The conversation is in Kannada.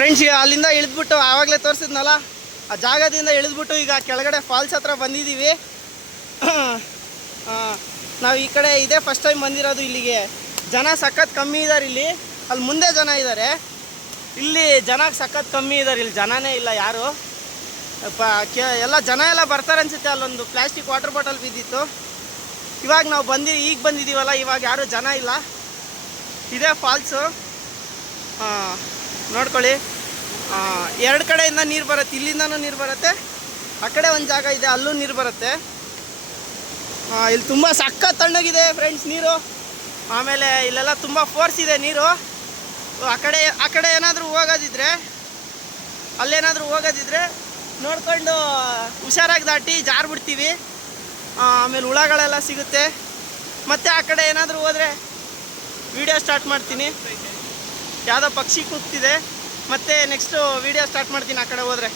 ಫ್ರೆಂಡ್ಸ್, ಅಲ್ಲಿಂದ ಇಳಿದ್ಬಿಟ್ಟು ಆವಾಗಲೇ ತೋರಿಸಿದ್ನಲ್ಲ ಆ ಜಾಗದಿಂದ ಇಳಿದ್ಬಿಟ್ಟು ಈಗ ಕೆಳಗಡೆ ಫಾಲ್ಸ್ ಹತ್ರ ಬಂದಿದ್ದೀವಿ. ನಾವು ಈ ಕಡೆ ಇದೇ ಫಸ್ಟ್ ಟೈಮ್ ಬಂದಿರೋದು ಇಲ್ಲಿಗೆ. ಜನ ಸಖತ್ ಕಮ್ಮಿ ಇದ್ದಾರೆ ಇಲ್ಲಿ. ಅಲ್ಲಿ ಮುಂದೆ ಜನ ಇದ್ದಾರೆ, ಇಲ್ಲಿ ಜನ ಸಖತ್ ಕಮ್ಮಿ ಇದ್ದಾರೆ. ಇಲ್ಲಿ ಜನನೇ ಇಲ್ಲ ಯಾರು. ಎಲ್ಲ ಜನ ಎಲ್ಲ ಬರ್ತಾರೆ ಅನ್ಸುತ್ತೆ. ಅಲ್ಲೊಂದು ಪ್ಲಾಸ್ಟಿಕ್ ವಾಟರ್ ಬಾಟಲ್ ಬಿದ್ದಿತ್ತು. ಇವಾಗ ನಾವು ಈಗ ಬಂದಿದ್ದೀವಲ್ಲ, ಇವಾಗ ಯಾರು ಜನ ಇಲ್ಲ. ಇದೇ ಫಾಲ್ಸು, ನೋಡ್ಕೊಳ್ಳಿ. ಎರಡು ಕಡೆಯಿಂದ ನೀರು ಬರುತ್ತೆ. ಇಲ್ಲಿಂದನೂ ನೀರು ಬರುತ್ತೆ, ಆ ಕಡೆ ಒಂದು ಜಾಗ ಇದೆ ಅಲ್ಲೂ ನೀರು ಬರುತ್ತೆ. ಇಲ್ಲಿ ತುಂಬ ಸಖತ್ ತಣ್ಣಗಿದೆ ಫ್ರೆಂಡ್ಸ್ ನೀರು. ಆಮೇಲೆ ಇಲ್ಲೆಲ್ಲ ತುಂಬ ಫೋರ್ಸ್ ಇದೆ ನೀರು. ಆ ಕಡೆ ಏನಾದರೂ ಅಲ್ಲೇನಾದರೂ ಹೋಗೋದಿದ್ರೆ ನೋಡ್ಕೊಂಡು ಹುಷಾರಾಗಿ ದಾಟಿ ಜಾರ್ಬಿಡ್ತೀವಿ. ಆಮೇಲೆ ಹುಳಗಳೆಲ್ಲ ಸಿಗುತ್ತೆ. ಮತ್ತು ಆ ಕಡೆ ಏನಾದರೂ ಹೋದರೆ ವಿಡಿಯೋ ಸ್ಟಾರ್ಟ್ ಮಾಡ್ತೀನಿ. ಯಾವುದೋ ಪಕ್ಷಿ ಕೂಗ್ತಿದೆ, ಮತ್ತು ನೆಕ್ಸ್ಟು ವಿಡಿಯೋ ಸ್ಟಾರ್ಟ್ ಮಾಡ್ತೀನಿ ಆ ಕಡೆ ಹೋದರೆ.